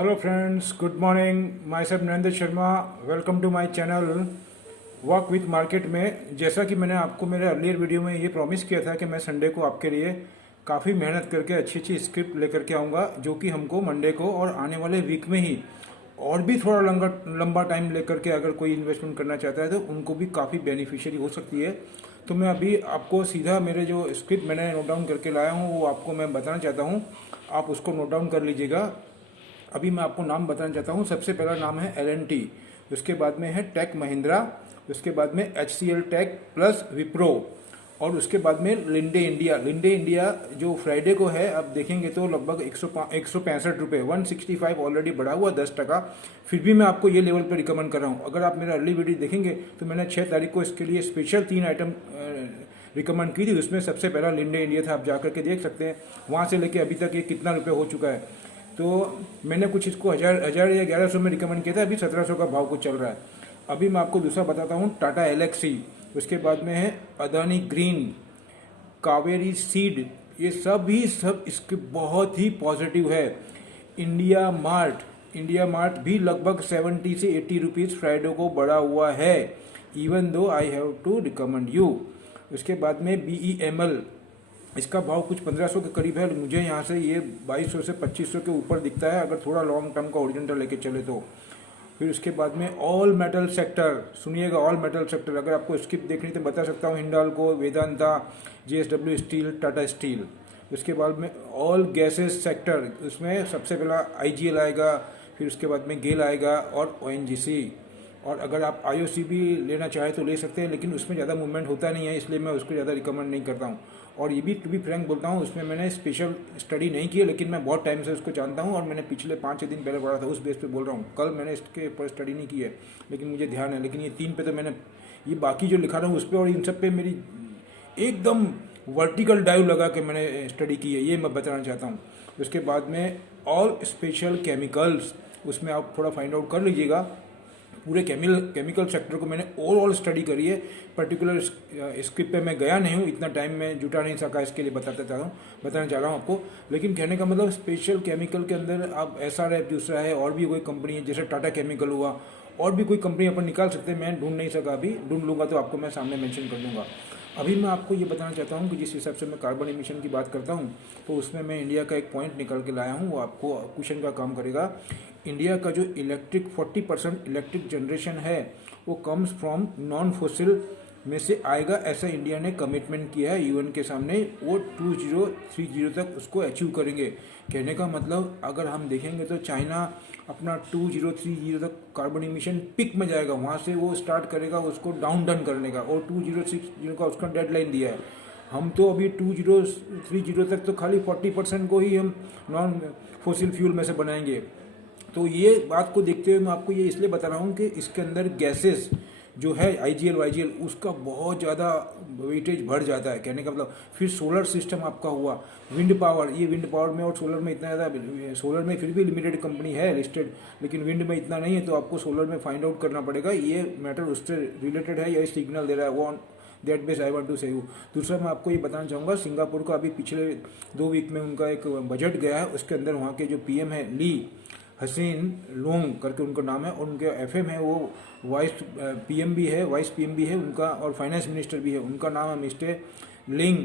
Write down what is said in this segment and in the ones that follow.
Hello friends, good morning. Myself Narendra Sharma. Welcome to my channel walk with market में। जैसा कि मैंने आपको मेरे अर्लियर वीडियो में ये प्रॉमिस किया था कि मैं संडे को आपके लिए काफ़ी मेहनत करके अच्छी अच्छी स्क्रिप्ट लेकर के आऊँगा, जो कि हमको मंडे को और आने वाले वीक में ही और भी थोड़ा लंबा टाइम लेकर के अगर कोई इन्वेस्टमेंट करना चाहता है तो उनको भी काफ़ी बेनिफिशियरी हो सकती है। तो मैं अभी आपको सीधा मेरे जो स्क्रिप्ट मैंने नोट डाउन करके लाया हूँ वो आपको मैं बताना चाहता हूँ। आप उसको नोट डाउन कर लीजिएगा। अभी मैं आपको नाम बताना चाहता हूँ। सबसे पहला नाम है L&T, उसके बाद में है टेक महिंद्रा, उसके बाद में HCL टेक प्लस विप्रो, और उसके बाद में लिंडे इंडिया। लिंडे इंडिया जो फ्राइडे को है, आप देखेंगे तो लगभग 165 रुपये, 165 ऑलरेडी बढ़ा हुआ 10%। फिर भी मैं आपको ये लेवल पे रिकमेंड कर रहा हूँ। अगर आप मेरा अर्ली वीडियो देखेंगे तो मैंने 6 तारीख को इसके लिए स्पेशल 3 आइटम रिकमेंड की थी। उसमें सबसे पहला लिंडे इंडिया था, आप जा करके देख सकते हैं। वहाँ से लेके अभी तक ये कितना रुपये हो चुका है। तो मैंने कुछ इसको हज़ार या 1100 में रिकमेंड किया था, अभी 1700 का भाव कुछ चल रहा है। अभी मैं आपको दूसरा बताता हूँ, टाटा एलेक्सी, उसके बाद में है अदानी ग्रीन, कावेरी सीड, ये सब इसके बहुत ही पॉजिटिव है। इंडिया मार्ट भी लगभग 70 से 80 रुपीज़ फ्राइडे को बढ़ा हुआ है, even though I have to recommend you. उसके बाद में BEML, इसका भाव कुछ 1500 के करीब है। मुझे यहाँ से ये 2200 से 2500 के ऊपर दिखता है, अगर थोड़ा लॉन्ग टर्म का ओरिजेंटल लेके चले तो। फिर उसके बाद में ऑल मेटल सेक्टर, सुनिएगा, ऑल मेटल सेक्टर अगर आपको स्किप देखनी तो बता सकता हूँ, Hindalco, Vedanta, JSW steel, Tata steel. उसके बाद में ऑल गैसेस सेक्टर, उसमें सबसे पहला IGL आएगा, फिर उसके बाद में गेल आएगा और ONGC। और अगर आप IOC भी लेना चाहें तो ले सकते हैं, लेकिन उसमें ज़्यादा मूवमेंट होता नहीं है, इसलिए मैं उसको ज़्यादा रिकमेंड नहीं करता हूँ। और ये भी टू बी फ्रैंक बोलता हूँ, उसमें मैंने स्पेशल स्टडी नहीं की है, लेकिन मैं बहुत टाइम से उसको जानता हूँ और मैंने पिछले 5-6 दिन पहले पढ़ा था, उस बेस पे बोल रहा हूँ। कल मैंने इसके ऊपर स्टडी नहीं की है, लेकिन मुझे ध्यान है। लेकिन ये 3 पे तो मैंने, ये बाकी जो लिखा रहा हूँ उस पर और इन सब पे मेरी एकदम वर्टिकल डाइव लगा के मैंने स्टडी की है, ये मैं बताना चाहता हूँ। उसके बाद में ऑल स्पेशल केमिकल्स, उसमें आप थोड़ा फाइंड आउट कर लीजिएगा। पूरे केमिकल सेक्टर को मैंने ओवरऑल स्टडी करी है। पर्टिकुलर स्क्रिप्ट पे मैं गया नहीं हूँ, इतना टाइम मैं जुटा नहीं सका, इसके लिए बताना चाह रहा हूँ आपको। लेकिन कहने का मतलब स्पेशल केमिकल के अंदर आप SRF दूसरा है, और भी कोई कंपनी है, जैसे टाटा केमिकल हुआ, और भी कोई कंपनी अपन निकाल सकते हैं। मैं ढूंढ नहीं सका, अभी ढूंढ लूँगा तो आपको मैं सामने मेंशन कर दूँगा। अभी मैं आपको ये बताना चाहता हूँ कि जिस हिसाब से मैं कार्बन एमिशन की बात करता हूँ, तो उसमें मैं इंडिया का एक पॉइंट निकाल के लाया हूँ, वो आपको क्वेश्चन का काम करेगा। इंडिया का जो 40% इलेक्ट्रिक जनरेशन है वो कम्स फ्रॉम नॉन फोसिल में से आएगा, ऐसा इंडिया ने कमिटमेंट किया है UN के सामने। वो 2030 तक उसको अचीव करेंगे। कहने का मतलब अगर हम देखेंगे तो चाइना अपना 2030 तक कार्बन इमिशन पिक में जाएगा, वहाँ से वो स्टार्ट करेगा उसको डाउन करने का, और 2060 का उसका डेडलाइन दिया है। हम तो अभी 2030 तक तो खाली 40% को ही हम नॉन फोसिल फ्यूल में से बनाएंगे। तो ये बात को देखते हुए मैं आपको ये इसलिए बता रहा हूँ कि इसके अंदर गैसेस जो है IGL YGL, उसका बहुत ज़्यादा वेटेज बढ़ जाता है। कहने का मतलब फिर सोलर सिस्टम आपका हुआ, विंड पावर, ये विंड पावर में और सोलर में इतना ज़्यादा, सोलर में फिर भी लिमिटेड कंपनी है लिस्टेड, लेकिन विंड में इतना नहीं है, तो आपको सोलर में फाइंड आउट करना पड़ेगा ये मैटर उससे रिलेटेड है या सिग्नल दे रहा है, वो that base I want to say you. दूसरा मैं आपको ये बताना चाहूँगा, सिंगापुर का अभी पिछले 2 वीक में उनका एक बजट गया है, उसके अंदर वहाँ के जो PM है ली हसीन लोंग करके उनका नाम है, और उनके FM है, वो वाइस PM भी है, वाइस PM भी है उनका, और फाइनेंस मिनिस्टर भी है, उनका नाम है मिस्टर लिंग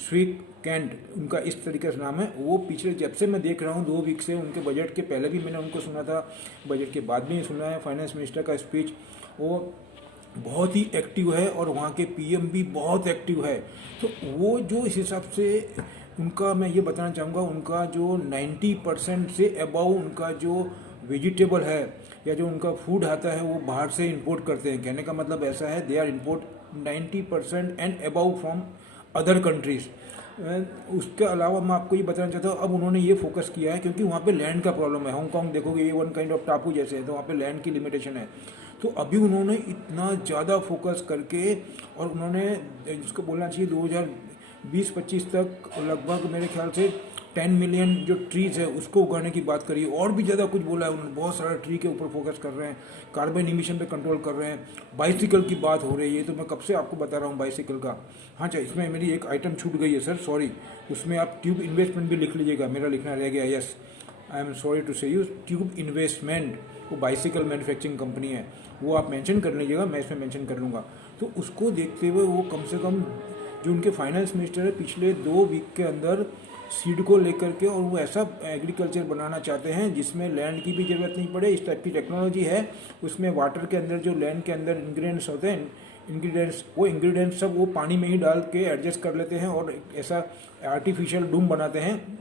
स्विक कैंट, उनका इस तरीके से नाम है। वो पिछले जब से मैं देख रहा हूँ 2 वीक से, उनके बजट के पहले भी मैंने उनको सुना था, बजट के बाद भी सुना है फाइनेंस मिनिस्टर का स्पीच, वो बहुत ही एक्टिव है, और वहाँ के PM भी बहुत एक्टिव है। तो वो जो इस हिसाब से उनका, मैं ये बताना चाहूँगा, उनका जो 90% से अबाउ उनका जो वेजिटेबल है या जो उनका फूड आता है वो बाहर से इंपोर्ट करते हैं। कहने का मतलब ऐसा है, they are import 90% and above from other countries. उसके अलावा मैं आपको ये बताना चाहता हूँ, अब उन्होंने ये फोकस किया है क्योंकि वहाँ पे लैंड का प्रॉब्लम है। हांगकांग देखोगे, ये वन काइंड ऑफ टापू जैसे है, तो वहाँ पे लैंड की लिमिटेशन है। तो अभी उन्होंने इतना ज़्यादा फोकस करके, और उन्होंने जिसको बोलना चाहिए 2020-25 तक लगभग मेरे ख्याल से 10 मिलियन जो ट्रीज़ है उसको उगाने की बात करी, और भी ज़्यादा कुछ बोला है उन्होंने। बहुत सारा ट्री के ऊपर फोकस कर रहे हैं, कार्बन इमिशन पे कंट्रोल कर रहे हैं, बाइसिकल की बात हो रही है, तो मैं कब से आपको बता रहा हूँ बाइसिकल का। हाँ अच्छा, इसमें मेरी एक आइटम छूट गई है सर, सॉरी, उसमें आप ट्यूब इन्वेस्टमेंट भी लिख लीजिएगा, मेरा लिखना रह गया, yes. I am sorry to say you, tube investment, वो बाइसिकल मैन्युफैक्चरिंग कंपनी है, वो आप मेंशन कर लीजिएगा, मैं इसमें मेंशन कर लूँगा। तो उसको देखते हुए वो कम से कम जो उनके फाइनेंस मिनिस्टर है पिछले 2 वीक के अंदर सीड को लेकर के, और वो ऐसा एग्रीकल्चर बनाना चाहते हैं जिसमें लैंड की भी ज़रूरत नहीं पड़े, इस टाइप की टेक्नोलॉजी है उसमें। वाटर के अंदर जो लैंड के अंदर इंग्रेडिएंट्स होते हैं, वो इंग्रेडिएंट्स सब वो पानी में ही डाल के एडजस्ट कर लेते हैं और ऐसा आर्टिफिशियल डूम बनाते हैं,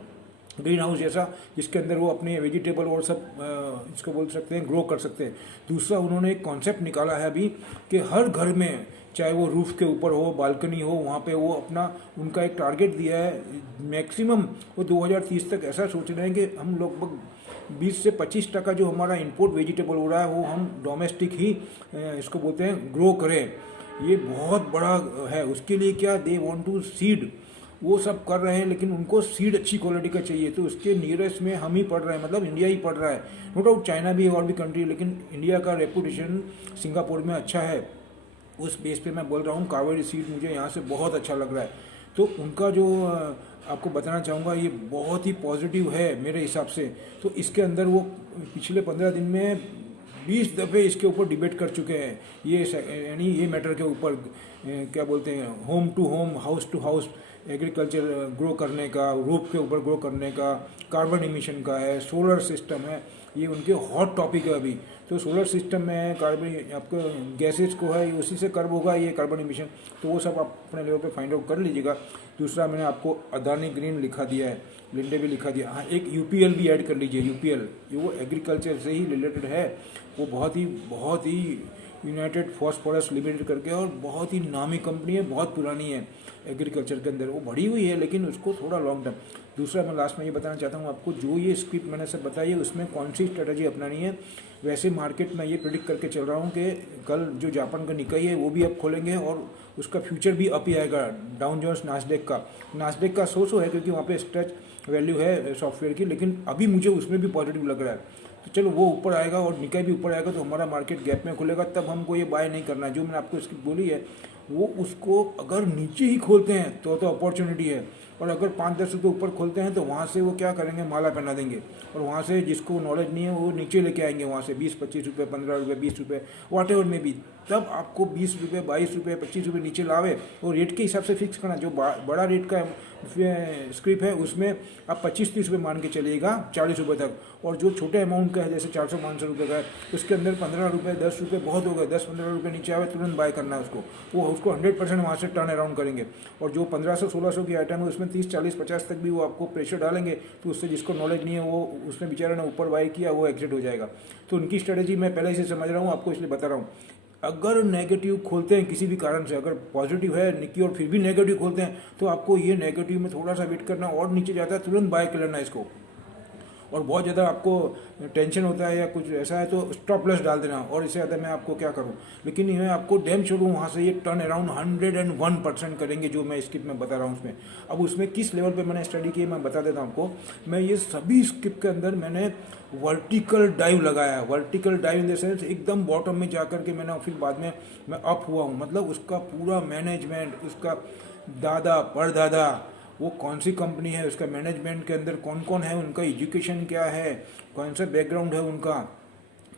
ग्रीन हाउस जैसा, जिसके अंदर वो अपने वेजिटेबल और सब इसको बोल सकते हैं ग्रो कर सकते हैं। दूसरा उन्होंने एक कॉन्सेप्ट निकाला है अभी कि हर घर में, चाहे वो रूफ के ऊपर हो, बालकनी हो, वहाँ पे वो अपना उनका एक टारगेट दिया है, मैक्सिमम वो 2030 तक ऐसा सोच रहे हैं कि हम लगभग 20 से 25% जो हमारा इंपोर्ट वेजिटेबल हो रहा है वो हम डोमेस्टिक ही इसको बोलते हैं ग्रो करें। ये बहुत बड़ा है। उसके लिए क्या, दे वांट टू सीड, वो सब कर रहे हैं, लेकिन उनको सीड अच्छी क्वालिटी का चाहिए। तो उसके नियरेस्ट में हम ही पड़ रहे हैं, मतलब इंडिया ही पड़ रहा है। नो डाउट चाइना भी है और भी कंट्री, लेकिन इंडिया का रेपुटेशन सिंगापुर में अच्छा है। उस बेस पे मैं बोल रहा हूँ कावेरी सीड मुझे यहाँ से बहुत अच्छा लग रहा है। तो उनका जो आपको बताना चाहूँगा ये बहुत ही पॉजिटिव है मेरे हिसाब से। तो इसके अंदर वो पिछले 15 दिन में 20 दफ़े इसके ऊपर डिबेट कर चुके हैं, ये यानी ये मैटर के ऊपर, क्या बोलते हैं, home to home, house to house agriculture grow करने का, रूफ के ऊपर ग्रो करने का, कार्बन इमिशन का है, सोलर सिस्टम है, ये उनके हॉट टॉपिक है अभी। तो सोलर सिस्टम में कार्बन आपको गैसेज को है, उसी से कर्व होगा ये कार्बन इमिशन। तो वो सब आप अपने लेवल पे फाइंड आउट कर लीजिएगा। दूसरा मैंने आपको अदानी ग्रीन लिखा दिया है, लिंडे भी लिखा दिया। हाँ, एक यूपीएल भी ऐड कर लीजिए। यूपीएल ये वो एग्रीकल्चर से ही रिलेटेड है, वो बहुत ही यूनाइटेड फॉस्फोरस लिमिटेड करके, और बहुत ही नामी कंपनी है, बहुत पुरानी है एग्रीकल्चर के अंदर, वो बढ़ी हुई है, लेकिन उसको थोड़ा लॉन्ग टर्म। दूसरा मैं लास्ट में ये बताना चाहता हूँ आपको, जो ये स्क्रिप्ट मैंने सब बताई है उसमें कौन सी स्ट्रेटजी अपनानी है। वैसे मार्केट में ये प्रिडिक्ट करके चल रहा हूँ कि कल जो जापान का निकाई है वो भी अब खोलेंगे और उसका फ्यूचर भी अप ही आएगा। डाउन जोन्स नास्डेक का सो है, क्योंकि वहाँ पे स्ट्रेच वैल्यू है सॉफ्टवेयर की, लेकिन अभी मुझे उसमें भी पॉजिटिव लग रहा है। तो चलो वो ऊपर आएगा और निकाय भी ऊपर आएगा तो हमारा मार्केट गैप में खुलेगा, तब हमको ये बाय नहीं करना है। जो मैंने आपको इसकी बोली है वो उसको अगर नीचे ही खोलते हैं तो अपॉर्चुनिटी है, और अगर 5-10 रुपये ऊपर खोलते हैं तो वहाँ से वो क्या करेंगे, माला पहना देंगे, और वहाँ से जिसको नॉलेज नहीं है वो नीचे लेके आएंगे, वहाँ से 20-25 रुपये, 15 रुपये, 20 रुपये, वॉट एवर में भी। तब आपको 20 रुपये, 22 रुपये, 25 रुपये नीचे लावे और रेट के हिसाब से फिक्स करना। जो बड़ा रेट का स्क्रिप्ट है उसमें आप 25-30 रुपये मान के चलिएगा 40 रुपये तक, और जो छोटे अमाउंट का है जैसे 400-500 रुपये का है उसके अंदर 15 रुपये, 10 रुपये बहुत हो गए, 10-15 रुपये नीचे आवे तुरंत बाय करना है उसको। वो उसको 100% वहाँ से टर्न अराउंड करेंगे। और जो 1500-1600 की आइटम है उसमें 30-40-50 तक भी वो आपको प्रेशर डालेंगे, तो उससे जिसको नॉलेज नहीं है वो उसने बेचारा ने ऊपर बाय किया, वो एग्जिट हो जाएगा। तो उनकी स्ट्रेटेजी मैं पहले से समझ रहा हूँ, आपको इसलिए बता रहा हूँ। अगर नेगेटिव खोलते हैं किसी भी कारण से, अगर पॉजिटिव है निकी और फिर भी नेगेटिव खोलते हैं, तो आपको ये नेगेटिव में थोड़ा सा वेट करना, और नीचे जाता है तुरंत बाय कर लेना इसको। और बहुत ज़्यादा आपको टेंशन होता है या कुछ ऐसा है तो स्टॉप लॉस डाल देना, और इससे ज़्यादा मैं आपको क्या करूं। लेकिन मैं आपको डैम श्योर हूँ वहाँ से ये टर्न अराउंड 101% करेंगे, जो मैं स्किप में बता रहा हूँ उसमें। अब उसमें किस लेवल पे मैंने स्टडी की है मैं बता देता हूँ आपको। मैं ये सभी स्किप के अंदर मैंने वर्टिकल डाइव लगाया है। Vertical dive in the sense एकदम बॉटम में जाकर के मैंने, फिर बाद में मैं अप हुआ हूँ। मतलब उसका पूरा मैनेजमेंट, उसका दादा परदादा, वो कौन सी कंपनी है, उसका मैनेजमेंट के अंदर कौन कौन है, उनका एजुकेशन क्या है, कौन सा बैकग्राउंड है उनका,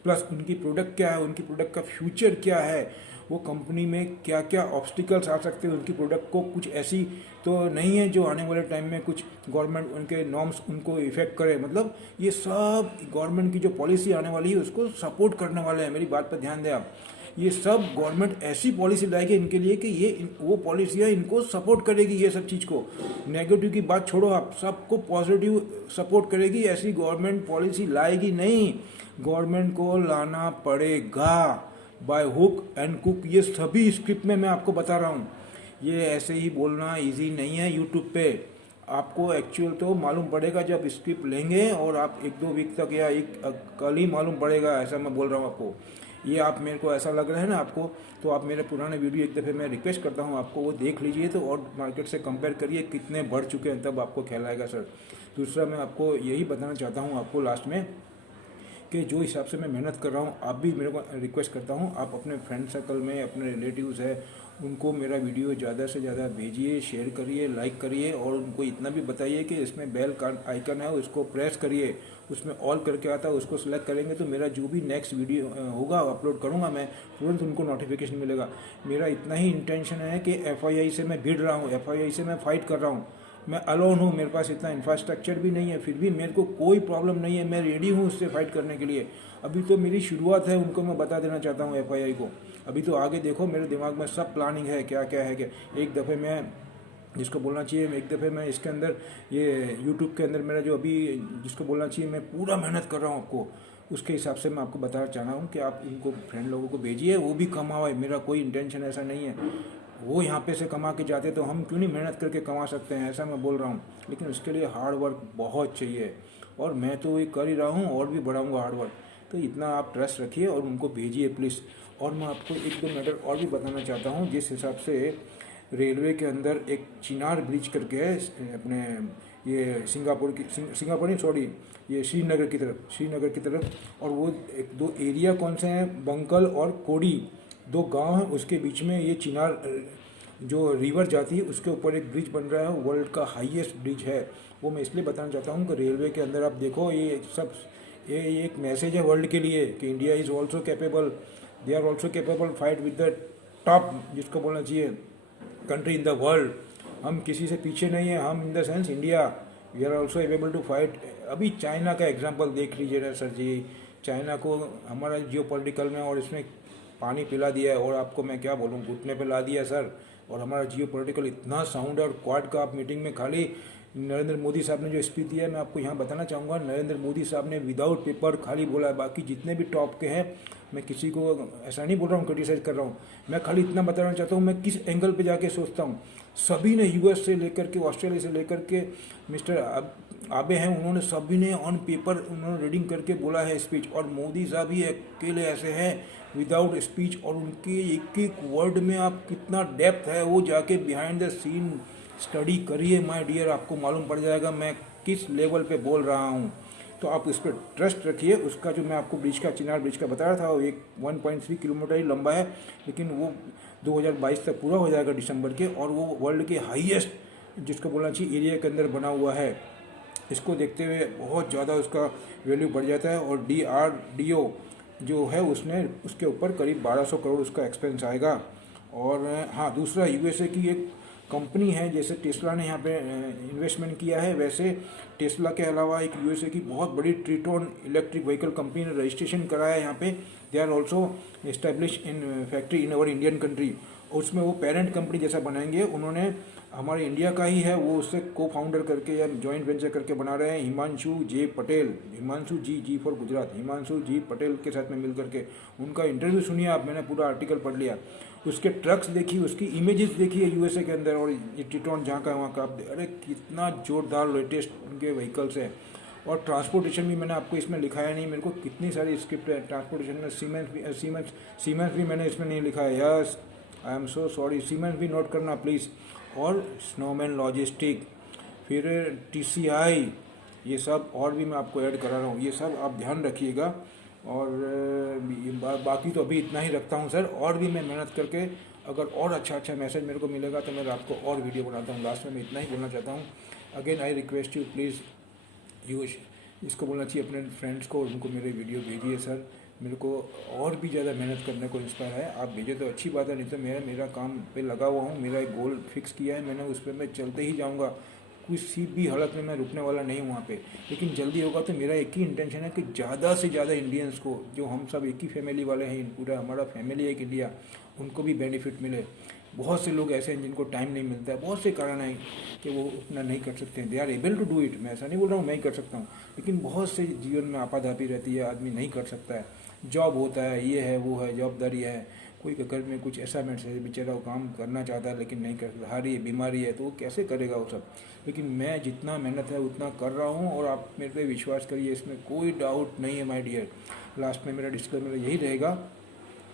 प्लस उनकी प्रोडक्ट क्या है, उनकी प्रोडक्ट का फ्यूचर क्या है, वो कंपनी में क्या क्या ऑब्स्टिकल्स आ सकते हैं उनकी प्रोडक्ट को, कुछ ऐसी तो नहीं है जो आने वाले टाइम में कुछ गवर्नमेंट उनके नॉर्म्स उनको इफेक्ट करे। मतलब ये सब गवर्नमेंट की जो पॉलिसी आने वाली है उसको सपोर्ट करने वाले हैं। मेरी बात पर ध्यान दें आप, ये सब गवर्नमेंट ऐसी पॉलिसी लाएगी इनके लिए कि ये वो पॉलिसियाँ इनको सपोर्ट करेगी। ये सब चीज़ को, नेगेटिव की बात छोड़ो आप, सबको पॉजिटिव सपोर्ट करेगी। ऐसी गवर्नमेंट पॉलिसी लाएगी नहीं, गवर्नमेंट को लाना पड़ेगा बाय हुक एंड कुक। ये सभी स्क्रिप्ट में मैं आपको बता रहा हूँ। ये ऐसे ही बोलना इजी नहीं है यूट्यूब पे। आपको एक्चुअल तो मालूम पड़ेगा जब स्क्रिप्ट लेंगे, और आप 1-2 वीक तक या कल ही मालूम पड़ेगा, ऐसा मैं बोल रहा हूँ आपको। ये आप मेरे को ऐसा लग रहा है ना आपको, तो आप मेरे पुराने वीडियो एक दफ़े मैं रिक्वेस्ट करता हूँ आपको वो देख लीजिए, तो और मार्केट से कंपेयर करिए कितने बढ़ चुके हैं, तब आपको ख्याल आएगा सर। दूसरा मैं आपको यही बताना चाहता हूँ आपको लास्ट में कि जो हिसाब से मैं मेहनत कर रहा हूँ, आप भी मेरे को रिक्वेस्ट करता हूँ, आप अपने फ्रेंड सर्कल में अपने रिलेटिव्स है उनको मेरा वीडियो ज़्यादा से ज़्यादा भेजिए, शेयर करिए, लाइक करिए, और उनको इतना भी बताइए कि इसमें बेल का आइकन है उसको प्रेस करिए, उसमें ऑल करके आता है उसको सेलेक्ट करेंगे तो मेरा जो भी नेक्स्ट वीडियो होगा अपलोड करूँगा मैं तुरंत उनको नोटिफिकेशन मिलेगा। मेरा इतना ही इंटेंशन है कि FII से मैं भिड़ रहा हूँ, FII से मैं फाइट कर रहा हूँ, मैं अलोन हूँ, मेरे पास इतना इंफ्रास्ट्रक्चर भी नहीं है, फिर भी मेरे को कोई प्रॉब्लम नहीं है, मैं रेडी हूँ उससे फाइट करने के लिए। अभी तो मेरी शुरुआत है, उनको मैं बता देना चाहता हूँ FII को। अभी तो आगे देखो, मेरे दिमाग में सब प्लानिंग है, क्या क्या है, क्या एक दफ़े मैं जिसको बोलना चाहिए, एक दफ़े मैं इसके अंदर ये यूट्यूब के अंदर मेरा जो अभी जिसको बोलना चाहिए मैं पूरा मेहनत कर रहा हूँ आपको, उसके हिसाब से मैं आपको बताना चाह रहा हूँ कि आप इनको फ्रेंड लोगों को भेजिए, वो भी कमाए। मेरा कोई इंटेंशन ऐसा नहीं है, वो यहाँ पे से कमा के जाते तो हम क्यों नहीं मेहनत करके कमा सकते हैं, ऐसा मैं बोल रहा हूँ। लेकिन उसके लिए हार्ड वर्क बहुत चाहिए, और मैं तो ये कर ही रहा हूँ और भी बढ़ाऊँगा हार्ड वर्क। तो इतना आप ट्रस्ट रखिए और उनको भेजिए प्लीज़। और मैं आपको एक दो मैटर और भी बताना चाहता हूँ, जिस हिसाब से रेलवे के अंदर एक चिनार ब्रिज करके है अपने ये सिंगापुर की सिंगापुर नहीं सॉरी ये श्रीनगर की तरफ, और वो एक दो एरिया कौन से हैं, बंकल और कोडी, दो गांव हैं, उसके बीच में ये चिनार जो रिवर जाती है उसके ऊपर एक ब्रिज बन रहा है, वर्ल्ड का हाईएस्ट ब्रिज है। वो मैं इसलिए बताना चाहता हूँ कि रेलवे के अंदर आप देखो, ये सब ये एक मैसेज है वर्ल्ड के लिए कि India is also capable, they are also capable fight with the top, जिसको बोलना चाहिए कंट्री इन द वर्ल्ड। हम किसी से पीछे नहीं है, हम in the sense India, we are also able to fight. अभी चाइना का एग्जाम्पल देख लीजिए ना सर जी, चाइना को हमारा जियो पॉलिटिकल में और इसमें पानी पिला दिया है, और आपको मैं क्या बोलूँ, घुटने पे ला दिया सर। और हमारा जियो पॉलिटिकल इतना साउंड है, और क्वाड का आप मीटिंग में खाली नरेंद्र मोदी साहब ने जो स्पीच दिया है, मैं आपको यहाँ बताना चाहूँगा, नरेंद्र मोदी साहब ने विदाउट पेपर खाली बोला है। बाकी जितने भी टॉप के हैं, मैं किसी को ऐसा नहीं बोल रहा हूँ, क्रिटिसाइज कर रहा हूँ, मैं खाली इतना बताना चाहता हूँ मैं किस एंगल पे जाके सोचता हूँ। सभी ने US से लेकर के ऑस्ट्रेलिया से लेकर के मिस्टर आबे हैं, उन्होंने सभी ने ऑन पेपर उन्होंने रीडिंग करके बोला है स्पीच, और मोदी साहब ही अकेले ऐसे हैं विदाउट स्पीच, और उनके एक एक वर्ड में आप कितना डेप्थ है, वो जाके बिहाइंड द सीन स्टडी करिए माय डियर, आपको मालूम पड़ जाएगा मैं किस लेवल पे बोल रहा हूँ। तो आप उस पर ट्रस्ट रखिए। उसका जो मैं आपको ब्रिज का चिनार ब्रिज का बताया था, वो एक 1.3 किलोमीटर ही लंबा है, लेकिन वो 2022 तक पूरा हो जाएगा दिसंबर के, और वो वर्ल्ड के हाईएस्ट जिसको बोलना चाहिए एरिया के अंदर बना हुआ है। इसको देखते हुए बहुत ज़्यादा उसका वैल्यू बढ़ जाता है, और DRDO जो है उसने उसके ऊपर करीब 1200 करोड़ उसका एक्सपेंस आएगा। और हाँ, दूसरा USA की एक कंपनी है, जैसे टेस्ला ने यहाँ पे इन्वेस्टमेंट किया है, वैसे टेस्ला के अलावा एक USA की बहुत बड़ी ट्रिटोन इलेक्ट्रिक व्हीकल कंपनी ने रजिस्ट्रेशन कराया है यहाँ पे। They are also establish in factory in our Indian country, उसमें वो पेरेंट कंपनी जैसा बनाएंगे। उन्होंने हमारे इंडिया का ही है, वो उससे को फाउंडर करके या जॉइंट वेंचर करके बना रहे हैं हिमांशु जी फॉर गुजरात, हिमांशु जी पटेल के साथ में मिल करके। उनका इंटरव्यू सुनिए आप, मैंने पूरा आर्टिकल पढ़ लिया, उसके ट्रक्स देखिए, उसकी इमेजेस देखिए USA के अंदर, और ये टिटोन जहाँ का वहाँ का, अरे कितना जोरदार लेटेस्ट उनके व्हीकल्स है। और ट्रांसपोर्टेशन भी मैंने आपको इसमें लिखाया नहीं, मेरे को कितनी सारी स्क्रिप्ट है ट्रांसपोर्टेशन में। सीमेंस भी मैंने इसमें नहीं लिखा है, yes I am so sorry, siemens भी नोट करना प्लीज़। और स्नोमैन लॉजिस्टिक, फिर TCI, ये सब और भी मैं आपको ऐड करा रहा हूँ, ये सब आप ध्यान रखिएगा। और बाकी तो अभी इतना ही रखता हूँ सर, और भी मैं मेहनत करके अगर और अच्छा मैसेज मेरे को मिलेगा तो मैं आपको और वीडियो बनाता हूँ। लास्ट में मैं इतना ही बोलना चाहता हूँ, again I request you please use, इसको बोलना चाहिए अपने फ्रेंड्स को, उनको मेरे वीडियो भेजिए सर। मेरे को और भी ज़्यादा मेहनत करने को इंस्पायर है, आप भेजे तो अच्छी बात है, नहीं तो मेरा काम पे लगा हुआ हूँ, मेरा एक गोल फिक्स किया है मैंने, उस पर मैं चलते ही जाऊँगा, किसी भी हालत में मैं रुकने वाला नहीं हूँ वहाँ पे। लेकिन जल्दी होगा तो मेरा एक ही इंटेंशन है कि ज़्यादा से ज़्यादा इंडियंस को, जो हम सब एक ही फैमिली वाले हैं, पूरा हमारा फैमिली एक इंडिया, उनको भी बेनिफिट मिले। बहुत से लोग ऐसे हैं जिनको टाइम नहीं मिलता है, बहुत से कारण हैं कि वो उतना नहीं कर सकते हैं, they are able to do it, मैं ऐसा नहीं बोल रहा हूँ मैं ही कर सकता हूँ, लेकिन बहुत से जीवन में आपाधापी रहती है, आदमी नहीं कर सकता है, जॉब होता है, ये है वो है, जवाबदारी है, कोई के घर में कुछ असाइनमेंट्स है, बेचारा वो काम करना चाहता है लेकिन नहीं कर सकता, हारी है, बीमारी है, तो वो कैसे करेगा वो सब। लेकिन मैं जितना मेहनत है उतना कर रहा हूँ, और आप मेरे पे विश्वास करिए, इसमें कोई डाउट नहीं है माय डियर। लास्ट में मेरा डिस्क्लेमर यही रहेगा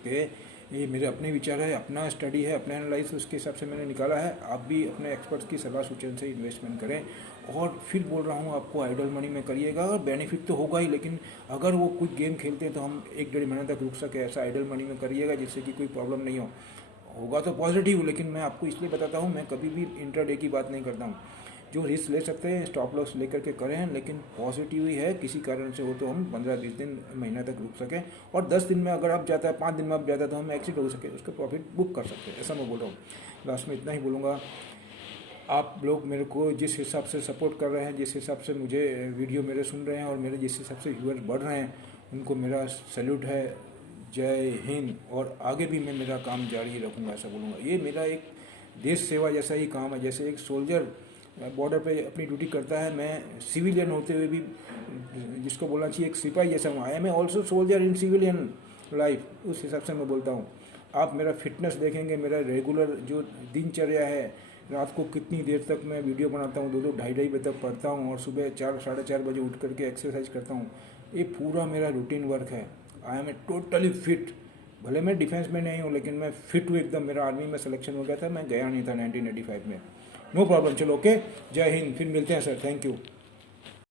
कि ये मेरे अपने विचार है, अपना स्टडी है, अपना एनालाइज, उसके हिसाब से मैंने निकाला है। आप भी अपने एक्सपर्ट्स की सलाह सूचन से इन्वेस्टमेंट करें। और फिर बोल रहा हूँ आपको, आइडल मनी में करिएगा और बेनिफिट तो होगा ही, लेकिन अगर वो कुछ गेम खेलते हैं तो हम 1-1.5 महीने तक रुक सके, ऐसा आइडल मनी में करिएगा जिससे कि कोई प्रॉब्लम नहीं हो। होगा तो पॉजिटिव, लेकिन मैं आपको इसलिए बताता हूँ, मैं कभी भी इंट्राडे की बात नहीं करता हूँ। जो रिस्क ले सकते हैं स्टॉप लॉस लेकर के करें, लेकिन पॉजिटिव ही है, किसी कारण से हो तो हम 15-20 दिन महीना तक रुक सकें, और 10 दिन में अगर आप जाता है, 5 दिन में आप जाता है तो हम एग्जिट हो सके, उसका प्रॉफिट बुक कर सकते हैं। ऐसा मैं बोल रहा हूँ। लास्ट में इतना ही बोलूँगा, आप लोग मेरे को जिस हिसाब से सपोर्ट कर रहे हैं, जिस हिसाब से मुझे वीडियो मेरे सुन रहे हैं और मेरे जिस हिसाब से व्यूअर्स बढ़ रहे हैं, उनको मेरा सैल्यूट है। जय हिंद। और आगे भी मैं मेरा काम जारी रखूँगा, ऐसा बोलूँगा। ये मेरा एक देश सेवा जैसा ही काम है। जैसे एक सोल्जर बॉर्डर पे अपनी ड्यूटी करता है, मैं सिविलियन होते हुए भी, जिसको बोलना चाहिए एक सिपाही जैसा हूँ। I am also soldier in civilian life, उस हिसाब से मैं बोलता हूँ। आप मेरा फिटनेस देखेंगे, मेरा रेगुलर जो दिनचर्या है, रात को कितनी देर तक मैं वीडियो बनाता हूँ, 2-2 ढाई बजे तक पढ़ता हूँ, और सुबह 4-4:30 बजे उठ करके एक्सरसाइज करता हूँ। ये पूरा मेरा रूटीन वर्क है। I am a totally fit. भले मैं डिफेंस में नहीं हूँ, लेकिन मैं फिट हूँ एकदम। मेरा आर्मी में सिलेक्शन हो गया था, मैं गया नहीं था 1985 में। No problem. चलो ओके, जय हिंद। फिर मिलते हैं सर, थैंक यू।